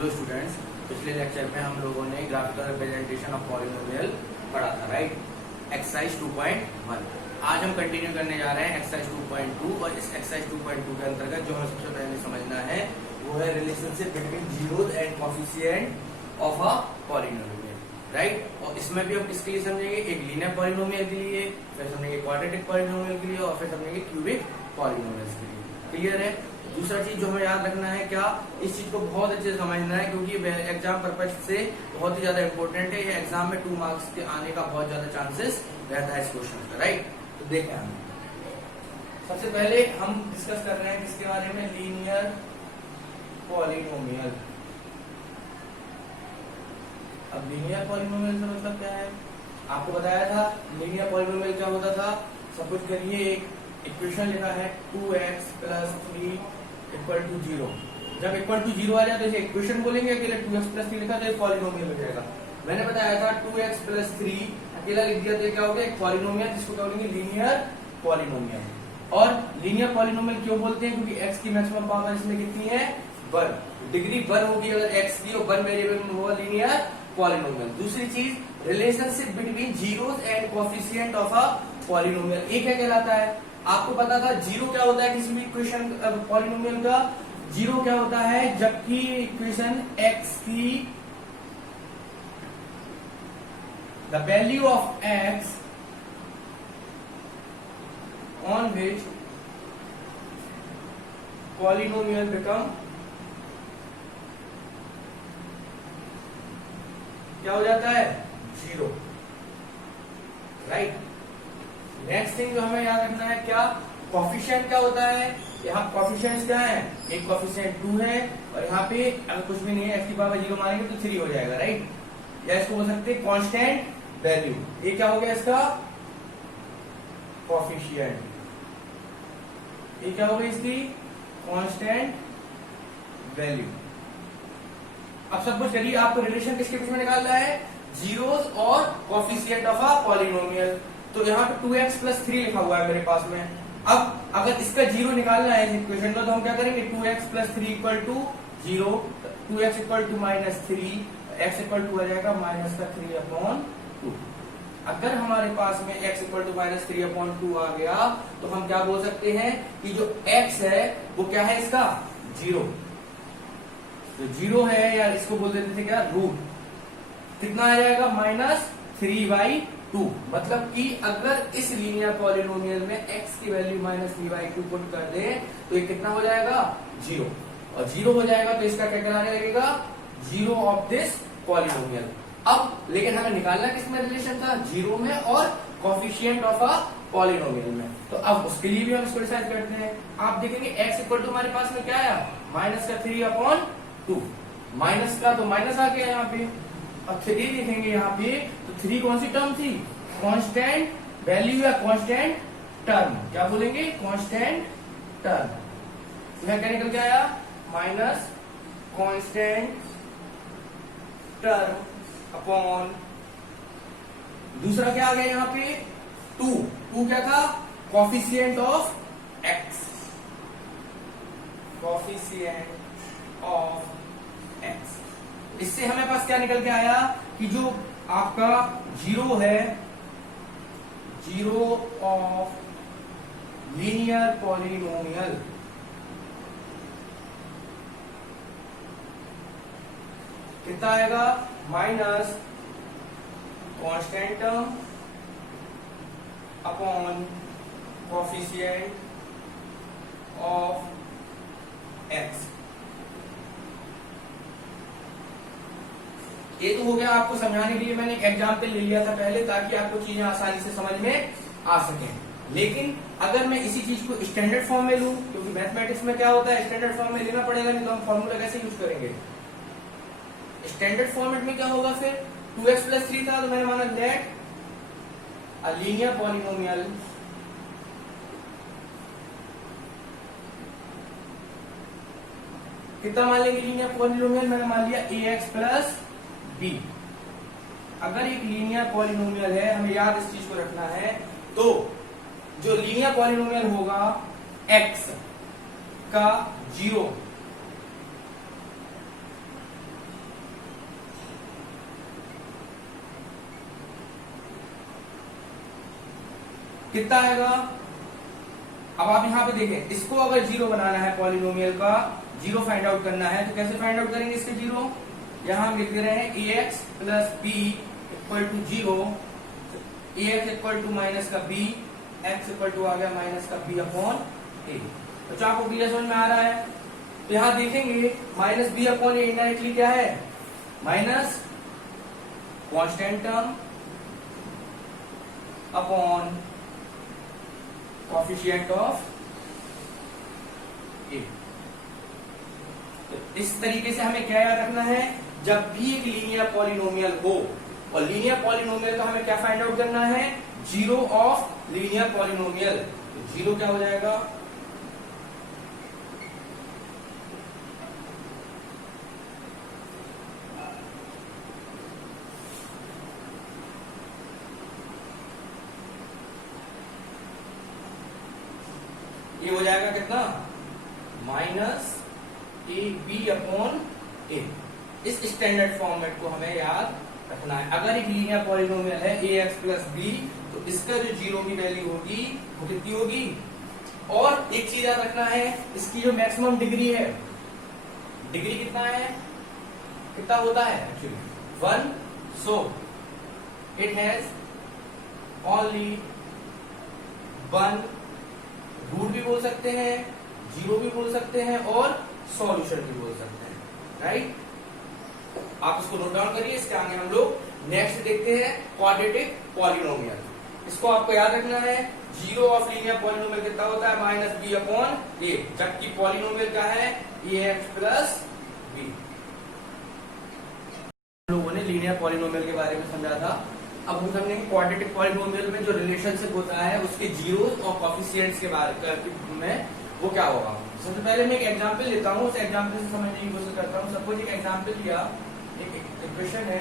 Hello students, पिछले lecture में हम लोगों ने ग्राफिकल रिप्रेजेंटेशन ऑफ पॉलिनोमियल पढ़ा था, राइट। एक्सरसाइज 2.1 आज हम कंटिन्यू करने जा रहे हैं एक्सरसाइज 2.2 और इस एक्सरसाइज 2.2 के अंतर्गत जो हमें सबसे पहले समझना है वो है relationship between zeros and coefficient of a polynomial, right. और इसमें भी हम किसके लिए समझेंगे, एक लीनियर पॉलिनोमियल के लिए, फिर समझेंगे क्वाड्रेटिक पॉलिनोमियल के लिए और फिर समझेंगे क्यूबिक पॉलिनोमियल्स के लिए। क्लियर है। दूसरा चीज जो हमें याद रखना है, क्या इस चीज को बहुत अच्छे से समझना है क्योंकि एग्जाम पर्पज से बहुत ही ज्यादा इंपॉर्टेंट है। ये एग्जाम में 2 मार्क्स के आने का बहुत ज्यादा चांसेस रहता है इस क्वेश्चन का, राइट। तो देखें हम सबसे पहले हम डिस्कस कर रहे हैं किसके बारे में, लीनियर पॉलिनोमियल। अब लीनियर पॉलिनोमियल का मतलब क्या है, आपको बताया था लीनियर पॉलिनोमियल क्या होता था। सपोज करिए एक इक्वेशन लिखा है 2x + 3 = 0। जब इक्वल टू 0 आ जाए तो इसे इक्वेशन बोलेंगे, अकेले 2x + 3 लिखा तो पॉलिनोमियल हो जाएगा। मैंने बताया था 2x + 3 अकेला लिख दिया तो क्या हो गया, एक पॉलिनोमियल, जिसको क्या बोलेंगे, लीनियर पॉलिनोमियल। और लीनियर पॉलिनोमियल क्यों बोलते हैं, क्योंकि x की मैक्सिमम पावर इसमें कितनी है, 1 डिग्री 1 होगी अगर x की, और 1 वेरिएबल में होगा लीनियर पॉलिनोमियल। दूसरी चीज, relationship between zeros and coefficient of a polynomial. एक क्या कहलाता है, आपको पता था जीरो क्या होता है किसी भी इक्वेशन पॉलिनोमियल का, जीरो क्या होता है जबकि इक्वेशन x की the value of x on which polynomial become क्या हो जाता है, 0, राइट। नेक्स्ट थिंग जो हमें याद रखना है, क्या कोएफिशिएंट क्या होता है। यहाँ कोएफिशिएंट्स क्या है, एक कोएफिशिएंट 2 है और यहाँ पे अगर कुछ भी नहीं है, x की पावर 0 मारेंगे तो 3 हो जाएगा, राइट। या इसको बोल सकते हैं कांस्टेंट वैल्यू। ये क्या हो गया इसका कोएफिशिएंट, ये क्या हो गई इसकी कांस्टेंट वैल्यू। अब सपोज करिए आपको रिलेशन किसके बीच में निकालना है, जीरोस और कोएफिशिएंट ऑफ अ पॉलिनोमियल। तो यहाँ पे 2x + 3 लिखा हुआ है मेरे पास में। अब अगर इसका जीरो निकालना है इस इक्वेशन में तो हम क्या करेंगे, 2x + 3 = 0, 2x = -3, x = आ जाएगा -3/2। अगर हमारे पास में x = -3/2 आ गया तो हम क्या बोल सकते हैं कि जो x है वो क्या है, इसका 0। तो 0 है, या इसको बोल देते थे क्या, रूट। कितना आ जाएगा, -3/2। मतलब कि अगर इस लीनियर पॉलिनोमियल में x की वैल्यू -3/2 पुट कर दे तो ये कितना हो जाएगा, 0। और 0 हो जाएगा तो इसका क्या कराने लगेगा, 0 ऑफ दिस पॉलिनोमियल। अब लेकिन हमें निकालना किसमें रिलेशन था, 0 में और कोएफिशिएंट ऑफ अ पॉलिनोमियल में। तो अब उसके लिए भी हम इसको डिसाइड करते हैं। आप देखेंगे x = हमारे पास में क्या आया, -3/2, माइनस का तो माइनस आ गया यहाँ पे। अब 3 लिखेंगे यहाँ पे तो 3 कौन सी टर्म थी, कांस्टेंट वैल्यू या कांस्टेंट टर्म, क्या बोलेंगे, कांस्टेंट टर्म। यह क्या निकल के आया, माइनस कांस्टेंट टर्म अपॉन, दूसरा क्या आ गया यहाँ पे, 2 क्या था, coefficient of x, coefficient of x। इससे हमें पास क्या निकल के आया कि जो आपका 0 है, 0 ऑफ लीनियर पॉलिनोमियल, कितना आएगा, minus constant term upon coefficient of x। ये तो हो गया आपको समझाने के लिए, मैंने एक एग्जाम्पल ले लिया था पहले ताकि आपको चीजें आसानी से समझ में आ सके। लेकिन अगर मैं इसी चीज को स्टैंडर्ड फॉर्म में लूं, क्योंकि मैथमेटिक्स में क्या होता है, स्टैंडर्ड फॉर्म में लेना पड़ेगा, नहीं तो हम फॉर्मूला कैसे यूज करेंगे। स्टैंडर्ड फॉर्मेट में क्या होगा, फिर 2x + 3 था तो मैंने माना लेट अ लीनियर पॉलिनोमियल कितना मान लेंगे, लीनियर पॉलिनोमियल मैंने मान लिया ax + b। अगर एक लीनियर पॉलिनोमियल है, हमें याद इस चीज को रखना है, तो जो लीनियर पॉलिनोमियल होगा x का 0 कितना आएगा? अब आप यहाँ पे देखें, इसको अगर जीरो बनाना है, पॉलिनोमियल का जीरो फाइंड आउट करना है, तो कैसे फाइंड आउट करेंगे इसके जीरो? यहाँ हम लिख दे रहे हैं a x plus b equal to zero, a x equal to minus का बी, एक्स इक्वल टू आ गया माइनस का बी अपॉन ए। तो आपको क्लियर समझ में आ रहा है? तो यहाँ देखेंगे minus B upon a indirectly क्या है? Minus constant term upon coefficient of a. तो इस तरीके से हमें क्या याद रखना है? जब भी एक लीनियर पॉलिनोमियल हो, और लीनियर पॉलिनोमियल का हमें क्या फाइंड आउट करना है? Zero of linear polynomial. तो जीरो क्या हो जाएगा? ये हो जाएगा कितना? माइनस ए बी अपॉन ए। इस स्टैंडर्ड फॉर्मेट को हमें याद रखना है। अगर एक लीनियर पॉलिनोमियल है ए एक्स प्लस बी, तो इसका जो जीरो की वैल्यू होगी वो कितनी होगी? और एक चीज याद रखना है, इसकी जो मैक्सिमम डिग्री है, डिग्री कितना है, कितना होता है actually? 1। So it has only 1 root भी बोल सकते हैं, जीरो भी बोल सकते हैं, और सॉल्यूशन भी बोल सकते हैं, राइट? आप इसको नोट डाउन करिए। इसके आगे हम लोग नेक्स्ट देखते हैं क्वाड्रेटिक पॉलिनोमियल। इसको आपको याद रखना है, जीरो ऑफ लीनियर पॉलिनोमियल कितना होता है? माइनस बी अपॉन ए, जबकि पॉलिनोमियल क्या है? A x plus B. लोगों ने लीनियर पॉलिनोमियल के बारे में समझा था। अब हम समझेंगे क्वाड्रेटिक पॉलिनोमियल में जो रिलेशनशिप होता है उसके जीरोस और कोएफिशिएंट्स के बारे में वो क्या होगा। सबसे पहले मैं एक एग्जांपल लेता हूँ, उस एग्जांपल से समझने की कोशिश करता हूँ। सपोज एक एग्जांपल लिया, एक इक्वेशन है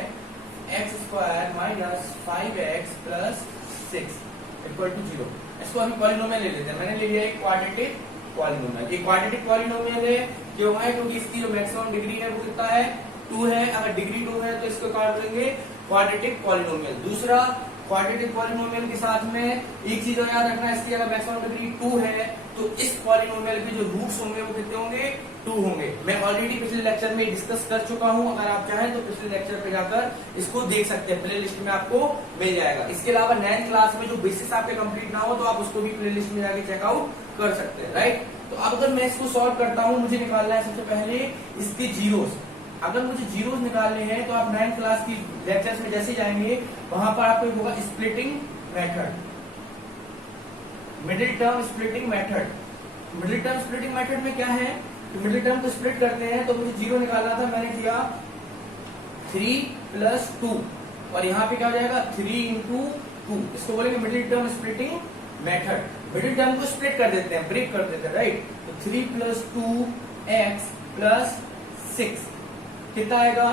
x square minus 5x plus 6 equal to 0। इसको हम पॉलिनोमियल ले लेते हैं। मैंने ले लिया एक क्वाड्रेटिक पॉलिनोमियल। एक क्वाड्रेटिक पॉलिनोमियल है, क्यों है? क्योंकि इसकी जो मैक्सिमम डिग्री है वो कितना है? 2 है। अगर डिग्री 2 है तो इसको काट देंगे क्वाड्रेटिक पॉलिनोमियल। दूसरा, क्वाड्रेटिक पॉलिनोमियल के साथ में एक चीज याद रखना है, इसकी अगर मैक्सिमम डिग्री 2 है तो इस पॉलिनोमियल के जो रूट्स होंगे वो कितने होंगे? 2 होंगे। मैं ऑलरेडी पिछले लेक्चर में डिस्कस कर चुका हूं। अगर आप चाहें तो पिछले लेक्चर पे जाकर इसको देख सकते हैं, प्ले लिस्ट में आपको मिल जाएगा। इसके अलावा 9th क्लास में जो बेसिस आपके कंप्लीट ना हो तो आप उसको भी प्ले लिस्ट में जाके चेकआउट कर सकते हैं, राइट? तो अब अगर मैं इसको सॉल्व करता हूं, मुझे निकालना है सबसे पहले इसके जीरोस। अगर मुझे जीरोस निकालने हैं तो आप 9th क्लास की लेक्चर्स में जैसे जाएंगे वहां पर आपको होगा splitting method, middle term splitting method. Middle term splitting method में क्या है? मिडिल टर्म को स्प्लिट करते हैं, तो मुझे जीरो निकालना था, मैंने किया 3 प्लस 2, और यहाँ पे क्या हो जाएगा? 3 इंटू 2। इसको बोलेंगे middle term splitting method. Middle term को स्प्लिट कर देते हैं, ब्रेक कर देते हैं, राइट? तो 3 प्लस 2x प्लस 6 कितना आएगा?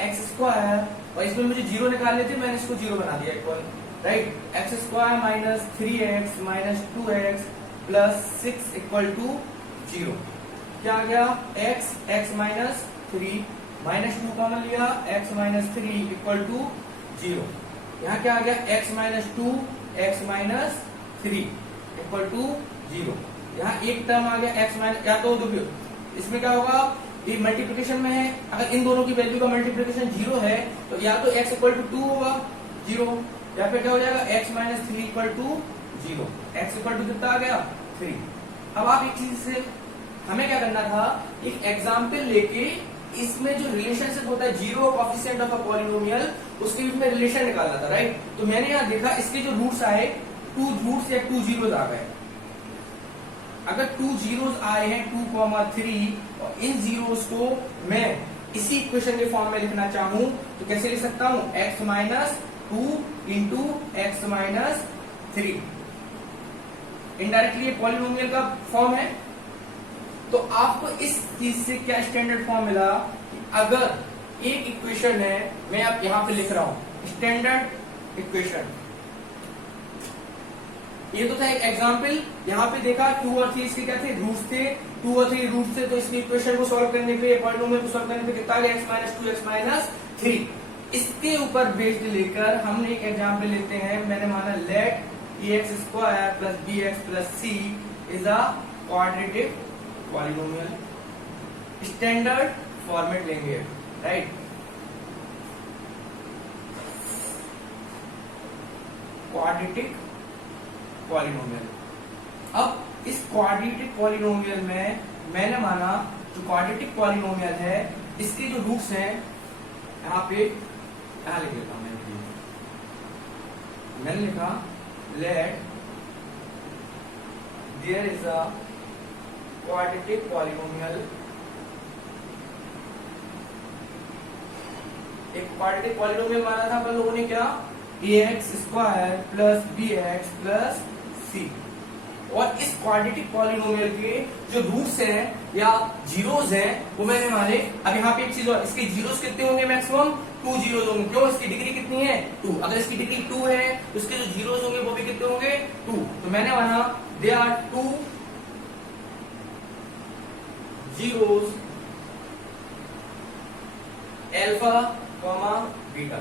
एक्स स्क्वायर, और इसमें मुझे जीरो निकालने थे, मैंने इसको जीरो बना दिया equal, right? X square minus 3x minus 2x plus 6 equal to 0। क्या आ गया? x माइनस 3 माइनस 2 कॉमन लिया, x माइनस 3 इक्वल टू 0। यहाँ क्या आ गया? x minus 2 x minus 3 equal to 0। यहाँ एक टर्म आ गया x माइनस, या तो देखिए इसमें क्या होगा? ये मल्टीप्लिकेशन में है, अगर इन दोनों की वैल्यू का मल्टीप्लिकेशन 0 है तो या तो x इक्वल टू 2 होगा 0, या फिर क्या हो जाएगा? x minus 3 equal to 0। x equal to कितना आ गया? 3। अब आप एक चीज से हमें क्या करना था, एक एग्जाम्पल लेके इसमें जो रिलेशनशिप होता है zero coefficient of a polynomial, उसके बीच में रिलेशन निकालना था, राइट? तो मैंने यहाँ देखा इसके जो रूट्स आए 2 रूट्स या 2 जीरोस आ गए। अगर 2 जीरोस आए हैं 2,3, और इन जीरोस को मैं इसी इक्वेशन के फॉर्म में लिखना चाहूं तो कैसे लिख सकता हूं? x minus 2 into x minus 3। Indirectly ये पॉलिनोमियल का फॉर्म है। तो आपको इस चीज से क्या स्टैंडर्ड फॉर्म मिला कि अगर एक इक्वेशन है, मैं आप यहां पे लिख रहा हूं स्टैंडर्ड इक्वेशन, ये तो था एक एग्जाम्पल। यहाँ पे देखा 2 और 3 इसके क्या थे? रूट्स थे। 2 और 3 रूट्स थे, तो इसकी इक्वेशन को सॉल्व करने पे, पॉलिनोमियल को सॉल्व करने पे कितना आ गया? x minus 2 x minus 3। इसके ऊपर बेस्ड लेकर हमने एक एग्जाम्पल लेते हैं। मैंने माना let ax square plus bx plus c is a quadratic polynomial. Standard format लेंगे, राइट। Quadratic polynomial. अब इस क्वाड्रेटिक पॉलिनोमियल में मैंने माना जो क्वाड्रेटिक पॉलिनोमियल है इसके जो रूट्स हैं यहाँ पे, यहाँ लिख लेता हूं मैंने लिखा let there is a quadratic polynomial. एक क्वाड्रेटिक पॉलिनोमियल माना था अपन लोगों ने क्या, ax square plus bx plus c। और इस क्वाड्रेटिक पॉलिनोमियल के जो रूट्स हैं या जीरोस हैं वो मैंने माने। अब यहाँ पे एक चीज और, इसके जीरोस कितने होंगे, मैक्सिमम 2 जीरोस होंगे। क्यों, इसकी डिग्री कितनी है 2। अगर इसकी डिग्री 2 है तो इसके जो जीरोस होंगे वो भी कितने होंगे 2। तो मैंने माना they are 2 zeros alpha comma beta,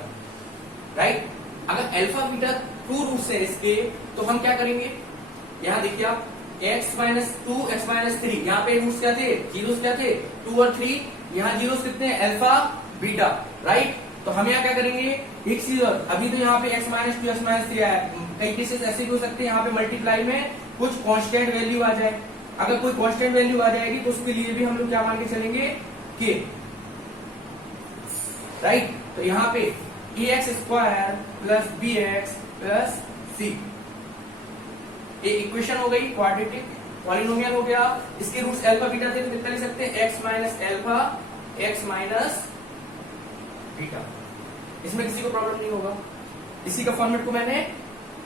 right. अगर अल्फा बीटा ट्रू रूट्स है इसके तो हम क्या करेंगे, यहाँ देखिए आप x माइनस 2 x माइनस 3, यहाँ पे रूट्स क्या थे, जीरोस क्या थे 2 और 3। यहाँ जीरोस कितने हैं अल्फा बीटा, राइट। तो हम यहाँ क्या करेंगे, एक चीज और, अभी तो यहाँ पे x माइनस 2 x माइनस 3 आया, कई केसेस ऐसे भी हो सकते हैं यहाँ पे मल्टीप्लाई में कुछ कांस्टेंट वैल्यू आ जाए। अगर कोई कांस्टेंट वैल्यू आ जाएगी तो उसके लिए भी हम लोग क्या मान के चलेंगे k, राइट। तो यहाँ पे ax square plus bx plus c एक इक्वेशन हो गई, क्वाड्रेटिक पॉलिनोमियल हो गया। इसके रूट्स अल्फा बीटा थे तो कितना लिख सकते हैं x minus alpha x minus beta. इसमें किसी को प्रॉब्लम नहीं होगा। इसी का फॉर्मेट को मैंने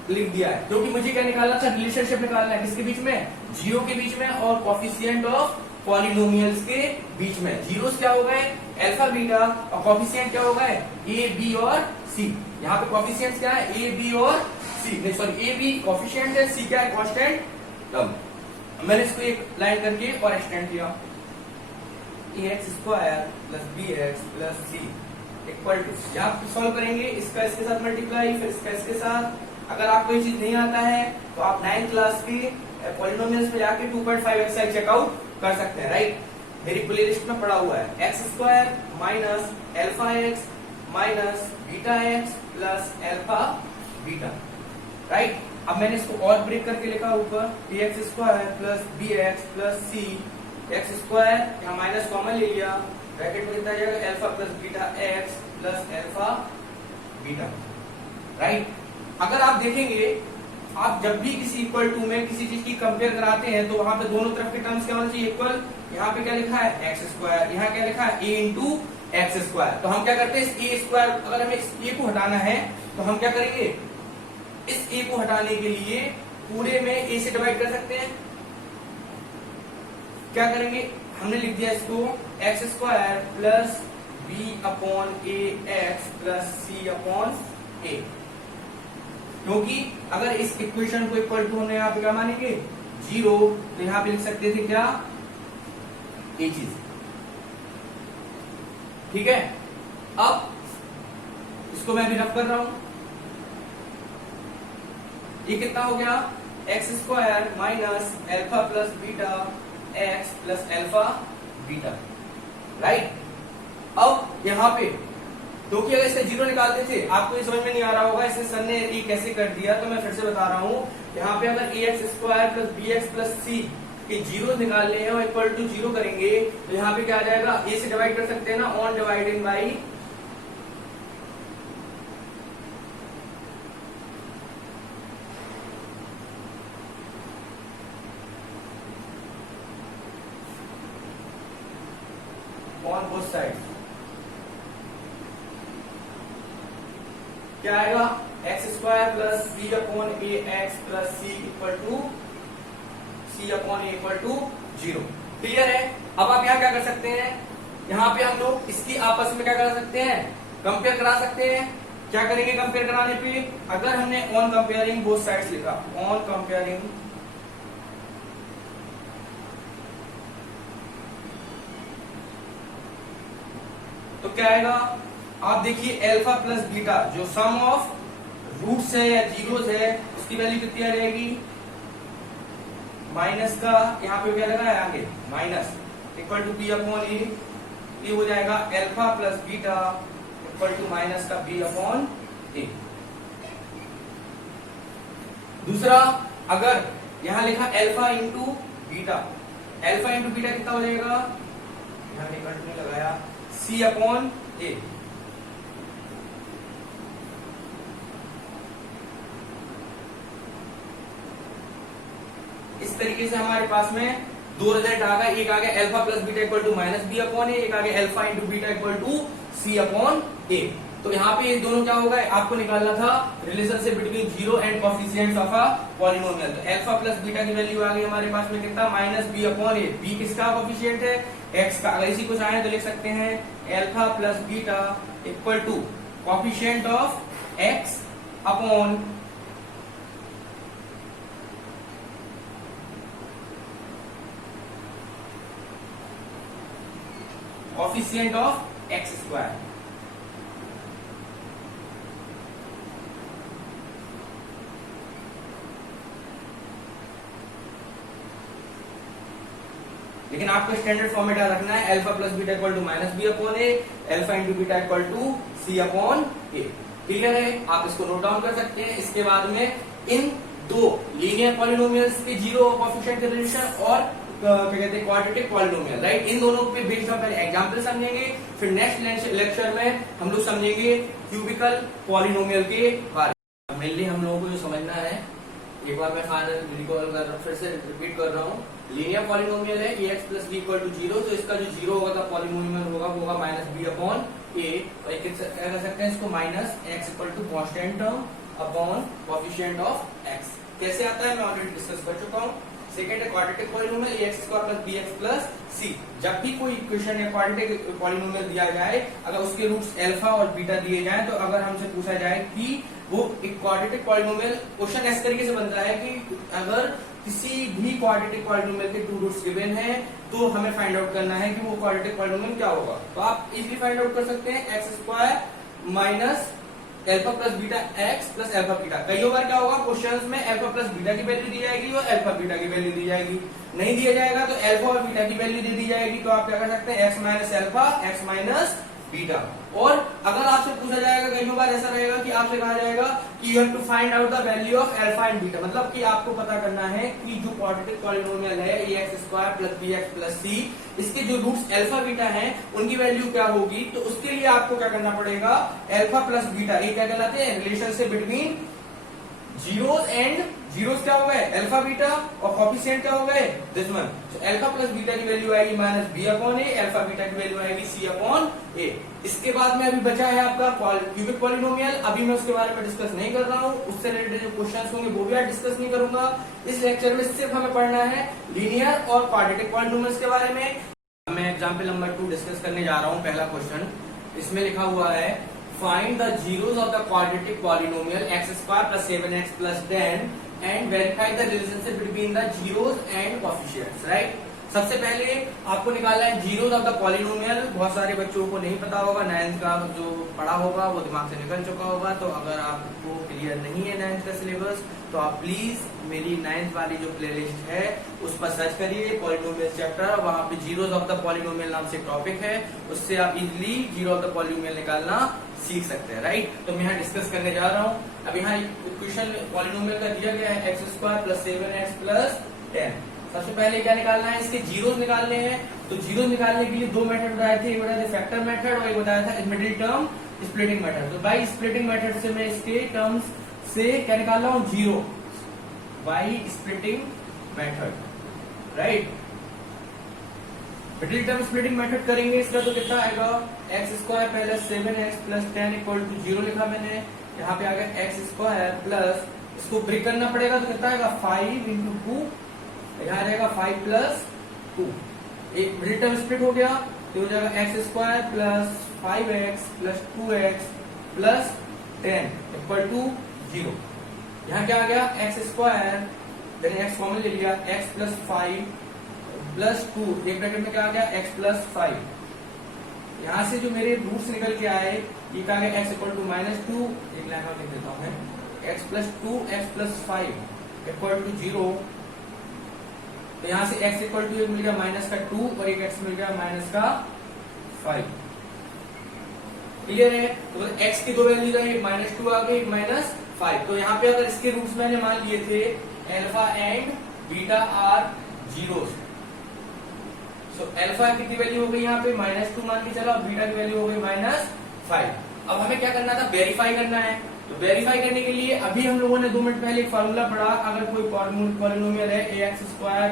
लिख दिया है क्योंकि मुझे क्या निकालना था, रिलेशनशिप निकालना है किसके बीच में, जीरो के बीच में और कोफिशिएंट ऑफ पॉलिनोमियल्स के बीच में। जीरोस क्या हो गए अल्फा बीटा और कोफिशिएंट क्या हो गए ए बी और सी। यहाँ पे कोफिशिएंट्स क्या है ए बी और सी, नहीं सॉरी ए बी कोफिशिएंट है, सी क्या है कांस्टेंट टर्म। मैंने इसको एक लाइन करके और एक्सटेंड किया, ax square plus bx plus c equal to, यहाँ सॉल्व करेंगे इसका इसके साथ मल्टीप्लाई फिर इसका इसके साथ। अगर आपको ये चीज नहीं आता है तो आप 9th क्लास के पॉलिनोमियल्स में जाके 2.5 एक्सरसाइज चेकआउट कर सकते हैं, राइट। मेरी प्लेलिस्ट में पड़ा हुआ है x square minus alpha x minus beta x plus alpha beta, right. अब मैंने इसको और ब्रेक करके लिखा ऊपर ax square plus bx plus c, x square यहाँ माइनस कॉमन ले लिया, ब्रैकेट में कितना जाएगा alpha plus beta x plus alpha beta, right. अगर आप देखेंगे, आप जब भी किसी इक्वल टू में किसी चीज की कंपेयर कराते हैं तो वहां पे दोनों तरफ के टर्म्स क्या होना चाहिए इक्वल। यहाँ पे क्या लिखा है एक्स स्क्वायर, यहाँ क्या लिखा है a इंटू एक्स स्क्वायर। तो हम क्या करते हैं इस a स्क्वायर, अगर हमें इस a को हटाना है तो हम क्या करेंगे, इस a को हटाने के लिए पूरे में a से डिवाइड कर सकते हैं। क्या करेंगे, हमने लिख दिया इसको x square plus b upon a x plus c upon a, क्योंकि अगर इस इक्वेशन को इक्वल टू हमने यहाँ पे क्या मानेंगे 0, तो यहाँ पे लिख सकते थे क्या ये चीज, ठीक है। अब इसको मैं भी रफ कर रहा हूं, ये कितना हो गया X square minus alpha plus beta x plus alpha beta, right. अब यहाँ पे क्योंकि अगर इससे जीरो निकालते थे आपको ये समझ में नहीं आ रहा होगा इससे सर ने ये कैसे कर दिया, तो मैं फिर से बता रहा हूँ। यहाँ पे अगर ax square plus bx plus c के जीरो निकालने हैं और इक्वल टू 0 करेंगे तो यहाँ पे क्या आ जाएगा, a से डिवाइड कर सकते हैं ना, on dividing by on both side क्या आएगा x square plus b upon a x plus c equal to C upon a equal to 0। Clear है। अब आप यहाँ क्या कर सकते हैं, यहाँ पे हम लोग इसकी आपस में क्या करा सकते हैं, कंपेयर करा सकते हैं। क्या करेंगे कंपेयर कराने पे, अगर हमने ऑन कंपेयरिंग बोथ साइड्स लिखा, ऑन कंपेयरिंग तो क्या आएगा, आप देखिए अल्फा प्लस बीटा जो सम ऑफ रूट्स है या जीरोस है उसकी वैल्यू कितनी आ जाएगी, माइनस का यहाँ पे क्या लगा है आगे minus equal to b upon a, ये हो जाएगा alpha plus beta equal to minus का बी अपॉन ए। दूसरा, अगर यहां लिखा alpha into beta, alpha into beta कितना हो जाएगा, यहां पे कंटिन्यू लगाया सी अपॉन ए। इस तरीके से हमारे पास में दो रिजल्ट आ गए, एक आ गया alpha plus beta equal to minus B upon a, एक आ गया alpha into beta equal to C upon a. तो यहाँ पे ये दोनों क्या होगा, आपको निकालना था relationship between zero and coefficients of a polynomial. तो अल्फा प्लस बीटा की वैल्यू आ गई हमारे पास में कितना, minus B upon A. B किसका कोफिशिएंट है, एक्स का। अगर इसी को चाहे तो लिख सकते हैं alpha plus beta equal to coefficient of X upon coefficient of X square. लेकिन आपको स्टैंडर्ड फॉर्मेट रखना है alpha plus beta equal to minus B upon A, alpha into beta equal to C upon A. Clear है, आप इसको note down कर सकते हैं। इसके बाद में इन दो लीनियर पॉलिनोमियल्स के जीरो कोएफिशिएंट के रिलेशन और क्या कहते हैं क्वाड्रेटिक पॉलिनोमियल, राइट, इन दोनों पे बेस्ड हम पहले एग्जांपल समझेंगे, फिर नेक्स्ट लेक्चर में हम लोग समझेंगे क्यूबिकल पॉलिनोमियल के बारे में। मेनली हम लोगों को जो समझना है, एक बार मैं फिर से रिपीट कर रहा हूँ, लीनियर पॉलिनोमियल है a x plus b equal to zero, तो इसका जो जीरो होगा पॉलिनोमियल होगा वो होगा माइनस बी अपॉन ए, और क्या कर सकते हैं इसको minus X equal to constant term upon coefficient of X. कैसे आता है मैं ऑलरेडी डिस्कस कर चुका हूँ। सेकेंड है quadratic polynomial a x square plus b x plus c. जब भी कोई इक्वेशन या क्वाड्रेटिक पॉलिनोमियल दिया जाए, अगर उसके रूट्स अल्फा और बीटा दिए जाए, तो अगर हमसे पूछा जाए कि वो एक क्वाड्रेटिक पॉलिनोमियल, क्वेश्चन इस तरीके से बनता है कि अगर किसी भी क्वाड्रेटिक पॉलिनोमियल के टू रूट्स गिवन है तो हमें फाइंड आउट करना है कि वो क्वाड्रेटिक पॉलिनोमियल क्या होगा। तो आप इजीली फाइंड आउट कर सकते हैं x square minus alpha plus beta x plus alpha beta. कई बार क्या होगा, क्वेश्चंस में अल्फा प्लस बीटा की वैल्यू दी जाएगी और अल्फा बीटा की वैल्यू दी जाएगी। नहीं दिया जाएगा तो अल्फा और बीटा की वैल्यू दे दी जाएगी। तो आप क्या कर सकते हैं, x minus alpha, x minus beta. और अगर आपसे पूछा जाएगा, कई बार ऐसा रहेगा कि आपसे कहा जाएगा कि you have to find out the value of alpha and beta, मतलब कि आपको पता करना है कि जो क्वाड्रेटिक पॉलिनोमियल है a x square plus b x plus c, इसके जो रूट्स अल्फा बीटा हैं उनकी वैल्यू क्या होगी। तो उसके लिए आपको क्या करना पड़ेगा, अल्फा प्लस बीटा, ये क्या कहलाते हैं, relationship between zeros and zeros क्या हो गए, अल्फा बीटा, और कोएफिशिएंट क्या हो गए, दिस वन। तो अल्फा प्लस बीटा की वैल्यू आएगी माइनस बी अपॉन ए, अल्फा बीटा की वैल्यू आएगी सी अपॉन ए। इसके बाद में अभी बचा है आपका क्यूबिक पॉलिनोमियल, अभी मैं उसके बारे में डिस्कस नहीं कर रहा हूँ। उससे रिलेटेड जो क्वेश्चंस होंगे वो भी आज डिस्कस नहीं करूंगा। इस लेक्चर में सिर्फ हमें पढ़ना है लीनियर और क्वाड्रेटिक पॉलिनोमियल्स के बारे में। मैं एग्जाम्पल नंबर 2 डिस्कस करने जा रहा हूँ। पहला क्वेश्चन, इसमें लिखा हुआ है find the zeros of the quadratic polynomial x square plus 7x plus 10 and verify the relationship between the zeros and coefficients, right. सबसे पहले आपको निकालना है जीरोस ऑफ द पॉलिनोमियल। बहुत सारे बच्चों को नहीं पता होगा, 9th का जो पढ़ा होगा वो दिमाग से निकल चुका होगा। तो अगर आपको क्लियर नहीं है 9th का सिलेबस, तो आप प्लीज मेरी 9th वाली जो प्लेलिस्ट है उस पर सर्च करिए पॉलिनोमियल चैप्टर, वहां पे जीरोस ऑफ द पॉलिनोमियल नाम से टॉपिक है, उससे आप easily zero of the polynomial निकालना सीख सकते हैं, राइट। तो मैं यहाँ डिस्कस करने जा रहा हूँ। अब यहाँ इक्वेशन पॉलिनोमियल का दिया गया है x square plus 7x plus 10। सबसे पहले क्या निकालना है, इसके जीरोस निकालने हैं। तो जीरोस निकालने के लिए दो मेथड बताए थे, एक बताया था फैक्टर मेथड और एक बताया था मिडिल टर्म स्प्लिटिंग मेथड। तो बाई स्प्लिटिंग मेथड से मैं इसके टर्म्स से क्या निकाल रहा हूँ, zero, by splitting method, right. Middle term splitting method करेंगे इसका तो कितना आएगा, एक्स स्क्वायर पहले 7x प्लस 10 इक्वल टू 0 लिखा मैंने, यहाँ पे आ गया एक्स स्क्वायर प्लस, इसको ब्रेक करना पड़ेगा तो कितना आएगा 5 इंटू 2, यहाँ रहेगा 5 प्लस 2, एक मिडिल टर्म स्प्लिट हो गया तो हो जाएगा X square plus 5x plus 2x plus 10 equal to 0। यहाँ क्या आ गया, एक्स स्क्वायर, मैंने एक्स कॉमन ले लिया, एक्स प्लस 5 प्लस 2, एक ब्रैकेट में क्या आ गया एक्स प्लस 5। यहाँ से जो मेरे रूट्स निकल के आए, ये क्या आ गया एक्स इक्वल टू -2, एक लाइन और लिख देता हूँ मैं, x plus 2 x plus 5 equal to 0, तो यहां से x इक्वल टू मिल गया माइनस का 2 और एक x मिल गया माइनस का 5। क्लियर है? तो x की दो वैल्यूज आई, एक माइनस 2 आ गई, एक माइनस 5। तो यहाँ पे अगर इसके रूट्स मैंने मान लिए थे alpha and beta are zeros, so alpha कितनी वैल्यू हो गई यहाँ पे -2 मान के चला, बीटा की वैल्यू हो गई -5। अब हमें क्या करना था, वेरीफाई करना है। तो वेरीफाई करने के लिए अभी हम लोगों ने 2 मिनट पहले एक फॉर्मूला पढ़ा, अगर कोई पॉलिनोमियल है ax²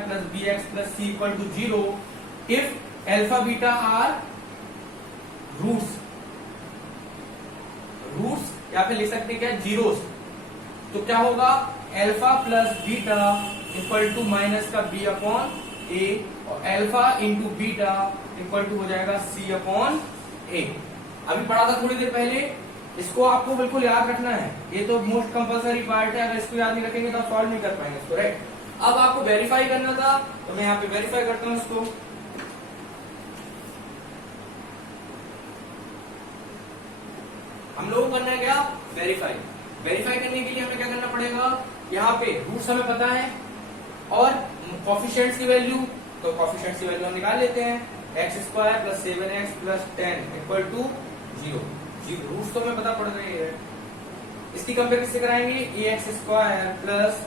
plus bx plus c equal to 0 if alpha beta are roots यहाँ पे लिख सकते हैं क्या, जीरोस। तो क्या होगा, alpha plus beta equal to minus का b अपॉन a और alpha into beta equal to हो जाएगा c अपॉन a। अभी पढ़ा था थोड़ी देर पहले, इसको आपको बिल्कुल याद रखना है, ये तो मोस्ट कंपलसरी पार्ट है, अगर इसको याद नहीं रखेंगे तो आप सॉल्व नहीं कर पाएंगे इसको, राइट। अब आपको वेरीफाई करना था, तो मैं यहाँ पे वेरीफाई करता हूँ इसको। हम लोगों को करना है क्या, वेरीफाई। वेरीफाई करने के लिए हमें क्या करना पड़ेगा, यहाँ पे रूट्स हमें पता है और कोफिशिएंट्स की वैल्यू, तो कोफिशिएंट्स की वैल्यू हम निकाल लेते हैं, x² plus 7x plus 10 equal to 0। Roots तो हमें पता पड़ रही है, इसकी कंपेयर किससे कराएंगे, ax² plus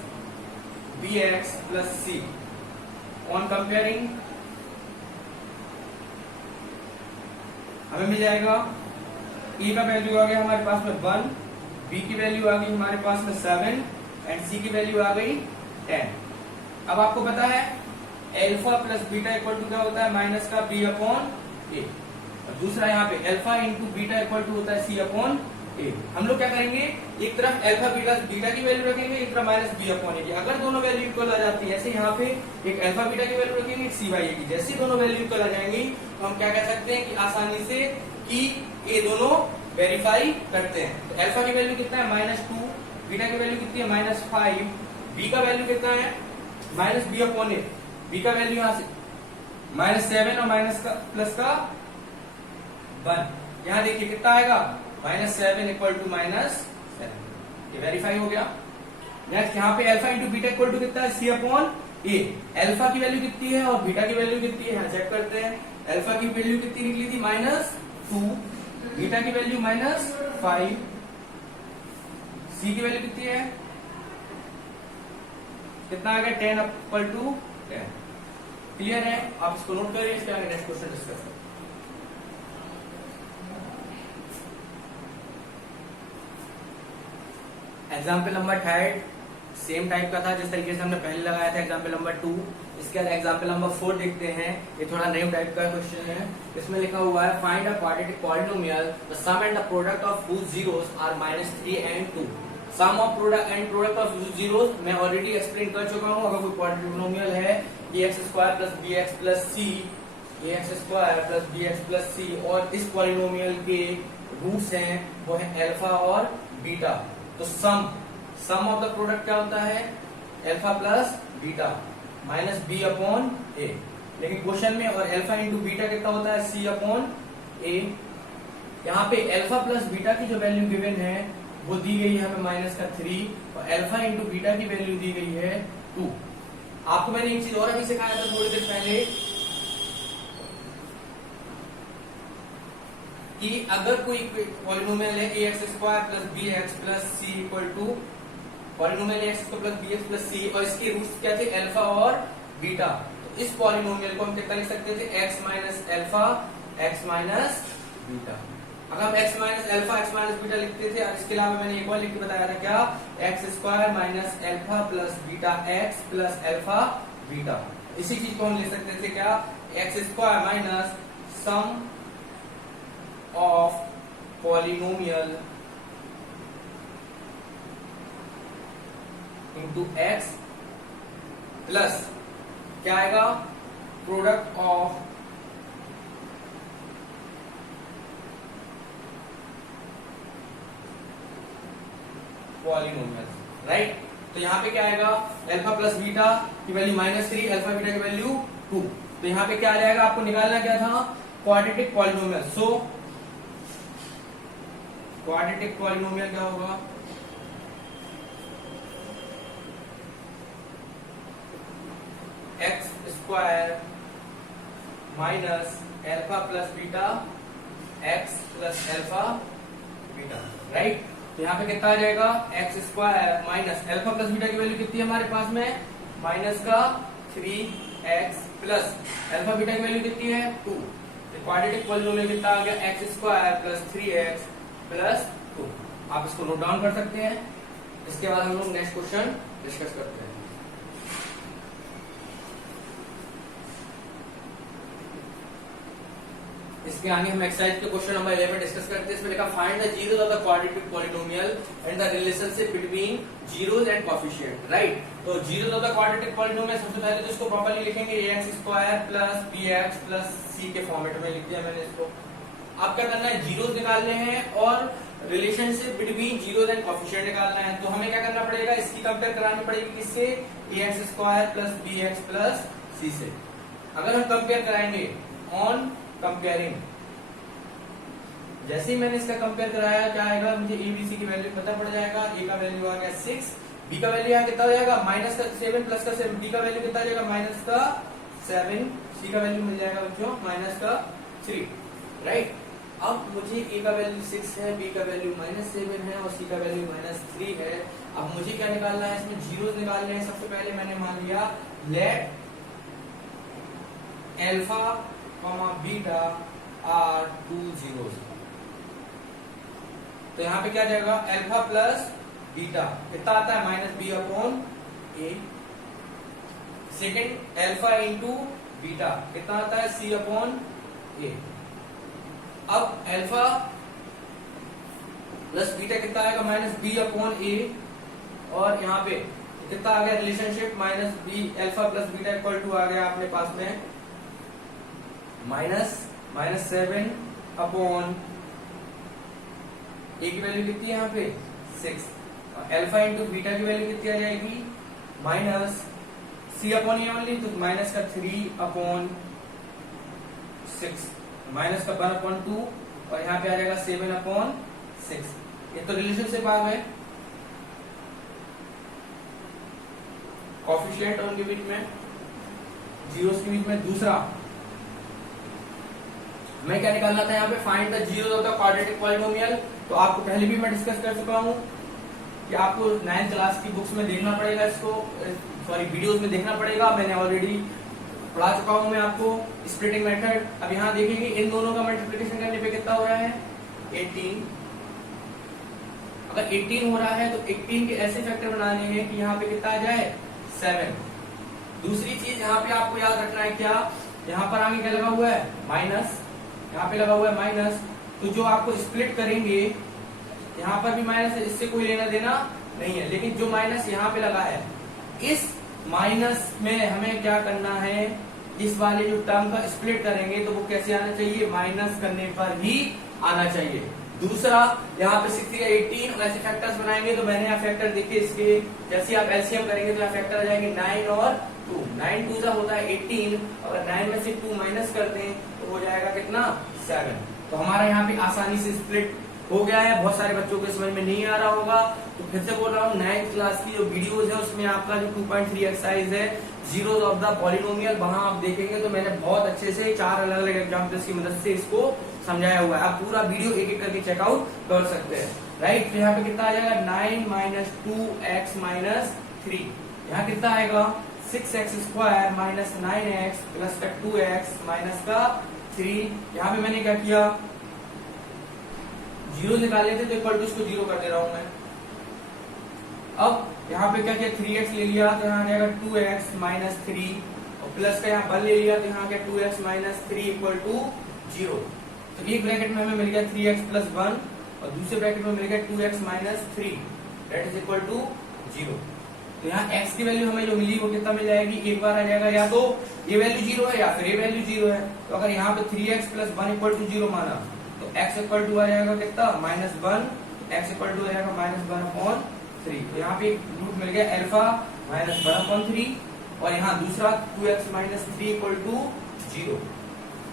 bx plus c on comparing हमें मिल जाएगा e का वैल्यू आ गया हमारे पास में 1, b की वैल्यू आ गई हमारे पास में 7 एंड c की वैल्यू आ गई 10। अब आपको पता है alpha plus beta equal to क्या होता है, माइनस का b अपॉन a, और दूसरा यहाँ पे alpha into beta equal to होता है c अपॉन a। हम लोग क्या करेंगे, एक तरफ अल्फा बीटा की वैल्यू रखेंगे, एक तरफ माइनस b अपॉन a की। अगर दोनों वैल्यू इक्वल आ जाती है, ऐसे यहाँ पे एक अल्फा बीटा की वैल्यू रखेंगे, एक c बाई a की, जैसे दोनों वैल्यू इक्वल आ जाएंगी तो हम क्या कह सकते हैं कि आसानी से कि ये दोनों वेरीफाई करते हैं। तो अल्फा की वैल्यू कितना है, -2, बीटा की वैल्यू कितनी है, -5, b का वैल्यू कितना है, -b अपॉन a, b का वैल्यू यहाँ से -7 और माइनस का प्लस का 1। यहाँ देखिए कितना आएगा, -7 इक्वल टू -7, ये वेरीफाई हो गया। नेक्स्ट यहाँ पे alpha into beta equal to कितना है, c अपॉन a। अल्फा की वैल्यू कितनी है और बीटा की वैल्यू कितनी है, यहाँ चेक करते हैं। अल्फा की वैल्यू कितनी निकली थी, -2, बीटा की वैल्यू -5, c की वैल्यू कितनी है, कितना आ गया, 10 इक्वल टू 10। क्लियर है? आप इसको नोट करिए, इसके आगे नेक्स्ट क्वेश्चन डिस्कस करें। एग्जाम्पल नंबर 3 सेम टाइप का था जिस तरीके से हमने पहले लगाया था एग्जाम्पल नंबर 2। इसके बाद एग्जाम्पल नंबर 4 देखते हैं, ये थोड़ा न्यू टाइप का क्वेश्चन है। इसमें लिखा हुआ है find a quadratic polynomial the sum and the product of whose zeros are -3 and 2। Sum of product and product of whose zeros मैं ऑलरेडी एक्सप्लेन कर चुका हूँ। अगर कोई पॉलिनोमियल है ax² plus bx plus c, ax² plus bx plus c, और इस polynomial के रूट्स हैं वो है अल्फा और बीटा, तो सम ऑफ द प्रोडक्ट क्या होता है, alpha plus beta minus B upon a. लेकिन क्वेश्चन में और अल्फा इंटू बीटा कितना होता है, सी अपॉन ए। यहाँ पे अल्फा प्लस बीटा की जो वैल्यू गिवन है वो दी गई है हमें -3 और अल्फा इंटू बीटा की वैल्यू दी गई है 2। आपको मैंने एक चीज और अभी सिखाया था थोड़ी देर पहले कि अगर कोई पॉलिनोमियल है ax² plus bx plus c equal to polynomial ax² plus bx plus c और इसके रूट्स क्या थे, अल्फा और बीटा, तो इस पॉलिनोमियल को हम कितना लिख सकते थे, x minus alpha x minus beta. अगर हम x minus alpha x minus beta लिखते थे, और इसके अलावा मैंने एक और लिख के बताया था क्या, x² minus alpha plus beta x plus alpha beta. इसी चीज को हम लिख सकते थे क्या, x² minus sum of polynomial into x plus क्या आएगा, प्रोडक्ट ऑफ पॉलिनोमियल, राइट। तो यहाँ पे क्या आएगा, अल्फा प्लस बीटा की वैल्यू -3, अल्फा बीटा की वैल्यू 2। तो यहाँ पे क्या आ जाएगा, आपको निकालना क्या था, quadratic polynomial. So quadratic polynomial क्या होगा, square minus alpha plus beta x plus alpha beta, right. तो यहाँ पे कितना आ जाएगा, X square minus alpha plus beta की वैल्यू कितनी है हमारे पास में, माइनस का 3x प्लस एल्फा बीटा की वैल्यू कितनी है 2। क्वाड्रेटिक पॉलिनोमियल कितना आ गया, X square plus 3x plus 2। आप इसको नोट डाउन कर सकते हैं। इसके बाद हम लोग नेक्स्ट क्वेश्चन डिस्कस करते हैं। इसके आगे हम एक्सरसाइज के क्वेश्चन नंबर 11 डिस्कस करते हैं। इसमें लिखा find the zeros of the quadratic polynomial and the relationship between zeros and coefficient, right. तो zeros of the quadratic polynomial सबसे पहले तो इसको प्रॉपर्ली लिखेंगे ax square plus bx plus c के फॉर्मेट में लिख दिया मैंने इसको। अब क्या करना है, जीरोस निकालने हैं और relationship between zeros and coefficient निकालना है। तो हमें क्या करना पड़ेगा, इसकी कंपेयर करानी पड़ेगी किससे, ax square plus bx plus c से। अगर हम कंपेयर कराएंगे ऑन कंपेयरिंग, जैसे ही मैंने इसका कंपेयर कराया क्या आएगा, मुझे ए बी सी की वैल्यू पता पड़ जाएगा। ए का वैल्यू आ गया 6, बी का वैल्यू यहाँ कितना हो जाएगा माइनस का 7 प्लस का 7, डी का वैल्यू कितना आ जाएगा माइनस का 7, सी का वैल्यू मिल जाएगा बच्चों माइनस का 3, राइट। अब मुझे ए का वैल्यू 6 है, बी का वैल्यू -7 है और सी का वैल्यू -3 है। अब मुझे क्या निकालना है, इसमें जीरोस निकालने हैं। सबसे पहले मैंने मान लिया let alpha beta are 2 zeros. तो यहाँ पे क्या जाएगा, एल्फा प्लस बीटा कितना आता है -b/a। Second alpha into beta कितना आता है c/a। अब एल्फा प्लस बीटा कितना आएगा -b/a और यहाँ पे कितना आ गया relationship -b alpha plus beta equal to आ गया अपने पास में -7 अपॉन ए की वैल्यू कितनी है यहाँ पे 6। एल्फा इंटू बीटा की वैल्यू कितनी आ जाएगी माइनस c/a ओनली, तो माइनस का 3/6 माइनस का 1/2 और यहाँ पे आ जाएगा 7/6। ये तो रिलेशनशिप आ गए कोएफिशिएंट उनके बीच में, जीरोस के बीच में। दूसरा मैं क्या निकालना था यहाँ पे, find the zeros of the quadratic polynomial. तो आपको पहले भी मैं डिस्कस कर चुका हूँ कि आपको 9th क्लास की बुक्स में देखना पड़ेगा, इसको सॉरी वीडियोस में देखना पड़ेगा। मैंने ऑलरेडी पढ़ा चुका हूँ मैं आपको स्प्लिटिंग मेथड। अब यहाँ देखेंगे इन दोनों का मल्टीप्लिकेशन करने पे कितना हो रहा है 18। अगर 18 हो रहा है तो 18 के ऐसे फैक्टर बनाने हैं कि यहाँ पे कितना आ जाए 7। दूसरी चीज यहाँ पे आपको याद रखना है, क्या यहाँ पर आगे क्या लगा हुआ है माइनस, यहाँ पे लगा हुआ है माइनस। तो जो आपको स्प्लिट करेंगे यहाँ पर भी माइनस है, इससे कोई लेना देना नहीं है। लेकिन जो माइनस यहाँ पे लगा है, इस माइनस में हमें क्या करना है, इस वाले जो टर्म का स्प्लिट करेंगे तो वो कैसे आना चाहिए, माइनस करने पर ही आना चाहिए। दूसरा यहाँ पे 6 या 18 ऐसे फैक्टर्स बनाएंगे। तो मैंने यहाँ फैक्टर देखे इसके, जैसे आप एलसीएम करेंगे तो यहाँ फैक्टर आ जाएंगे 9 और 2। 9 2 होता है 18, अगर 9 में से 2 माइनस कर दें तो हो जाएगा कितना 7। तो हमारा यहाँ पे आसानी से स्प्लिट हो गया है। बहुत सारे बच्चों को समझ में नहीं आ रहा होगा, तो फिर से बोल रहा हूँ 9th क्लास की जो वीडियोस है उसमें आपका जो 2.3 एक्सरसाइज है जीरोस ऑफ द पॉलिनोमियल, वहां आप देखेंगे तो मैंने बहुत अच्छे से 4 अलग अलग एग्जाम्पल्स की मदद से इसको समझाया हुआ है। आप पूरा वीडियो एक एक करके चेकआउट कर सकते हैं, राइट। तो यहाँ पे कितना आ जाएगा 9 - 2x - 3। यहाँ कितना आएगा 6x square minus 9x plus का 2x माइनस का 3। यहाँ पे मैंने क्या किया, जीरो निकाले थे तो इक्वल टू इसको 0 कर दे रहा हूं मैं। अब यहाँ पे क्या किया 3x ले लिया तो यहाँ आ जाएगा 2x माइनस 3 और प्लस का यहाँ 1 ले लिया तो यहाँ क्या 2x माइनस 3 इक्वल टू 0। तो एक ब्रैकेट में हमें मिल गया 3x प्लस 1 और दूसरे ब्रैकेट में मिल गया 2x minus 3 that is equal to 0। तो यहाँ x की वैल्यू हमें जो मिली वो कितना मिल जाएगी, एक बार आ जाएगा या तो ये वैल्यू 0 है या फिर ये वैल्यू 0 है। तो अगर यहाँ पे 3x प्लस 1 इक्वल टू 0 माना तो x इक्वल टू आ जाएगा कितना -1, x इक्वल टू आ जाएगा -1/3। तो यहाँ पे रूट मिल गया अल्फा -1/3 और यहाँ दूसरा 2x माइनस 3 इक्वल टू 0।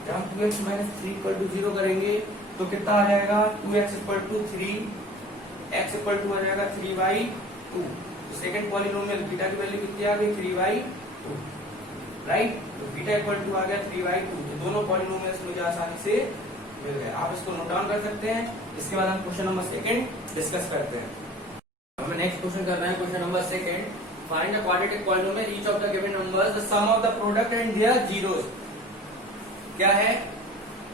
जब हम 2x माइनस 3 इक्वल टू 0 करेंगे तो कितना आ जाएगा 2x equal to 3, x equal to आ जाएगा 3/2। तो सेकंड पॉलिनोमियल बीटा की वैल्यू कितनी आ गई 3/2। राइट। तो बीटा इक्वल टू आ गया 3/2। तो दोनों पॉलिनोमियल्स मुझे आसानी से मिल गए। आप इसको नोट डाउन कर सकते हैं। इसके बाद हम क्वेश्चन नंबर 2 डिस्कस करते हैं। हम नेक्स्ट क्वेश्चन कर रहे हैं, question number 2। Find the quadratic polynomial each of the given numbers the sum of the product and their zeros. क्या है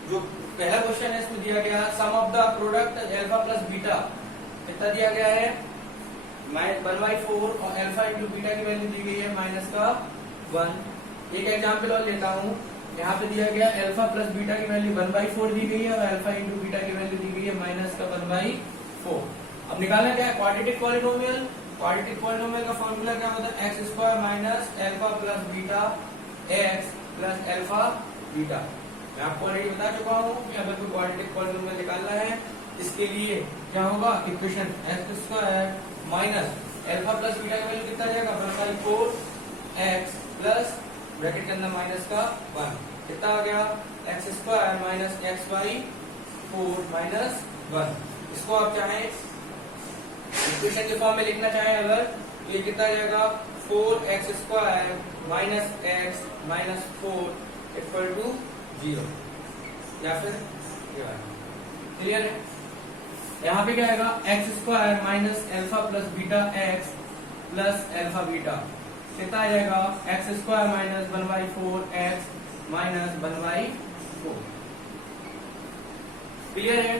जो पहला क्वेश्चन है, इसमें दिया गया sum of the product alpha plus beta कितना दिया गया है 1/4 और अल्फा इंटू बीटा की वैल्यू दी गई है -1। एक एग्जांपल और लेता हूं। यहाँ पे दिया गया अल्फा प्लस बीटा की वैल्यू 1/4 दी गई है और अल्फा इंटू बीटा की वैल्यू दी गई है -1/4। अब निकालना क्या है क्वाड्रेटिक पॉलिनोमियल। क्वाड्रेटिक पॉलिनोमियल का फॉर्मूला क्या होता है x² minus alpha plus beta x plus alpha beta. मैं आपको ऑलरेडी बता चुका हूँ कि अगर कोई क्वाड्रेटिक पॉलिनोमियल निकालना है इसके लिए क्या होगा equation x² minus alpha plus beta का वैल्यू कितना जाएगा 1/4 x प्लस ब्रैकेट के अंदर -1 कितना आ गया x² माइनस x/4 -1। इसको आप चाहें इक्वेशन के फॉर्म में लिखना चाहें अगर तो ये कितना जाएगा 4x² minus x minus 4 equal to 0 या फिर क्लियर है। यहाँ पे क्या आएगा x² minus alpha plus beta x plus alpha beta कितना आ जाएगा x² minus 1/4 x minus 1/4। Clear है।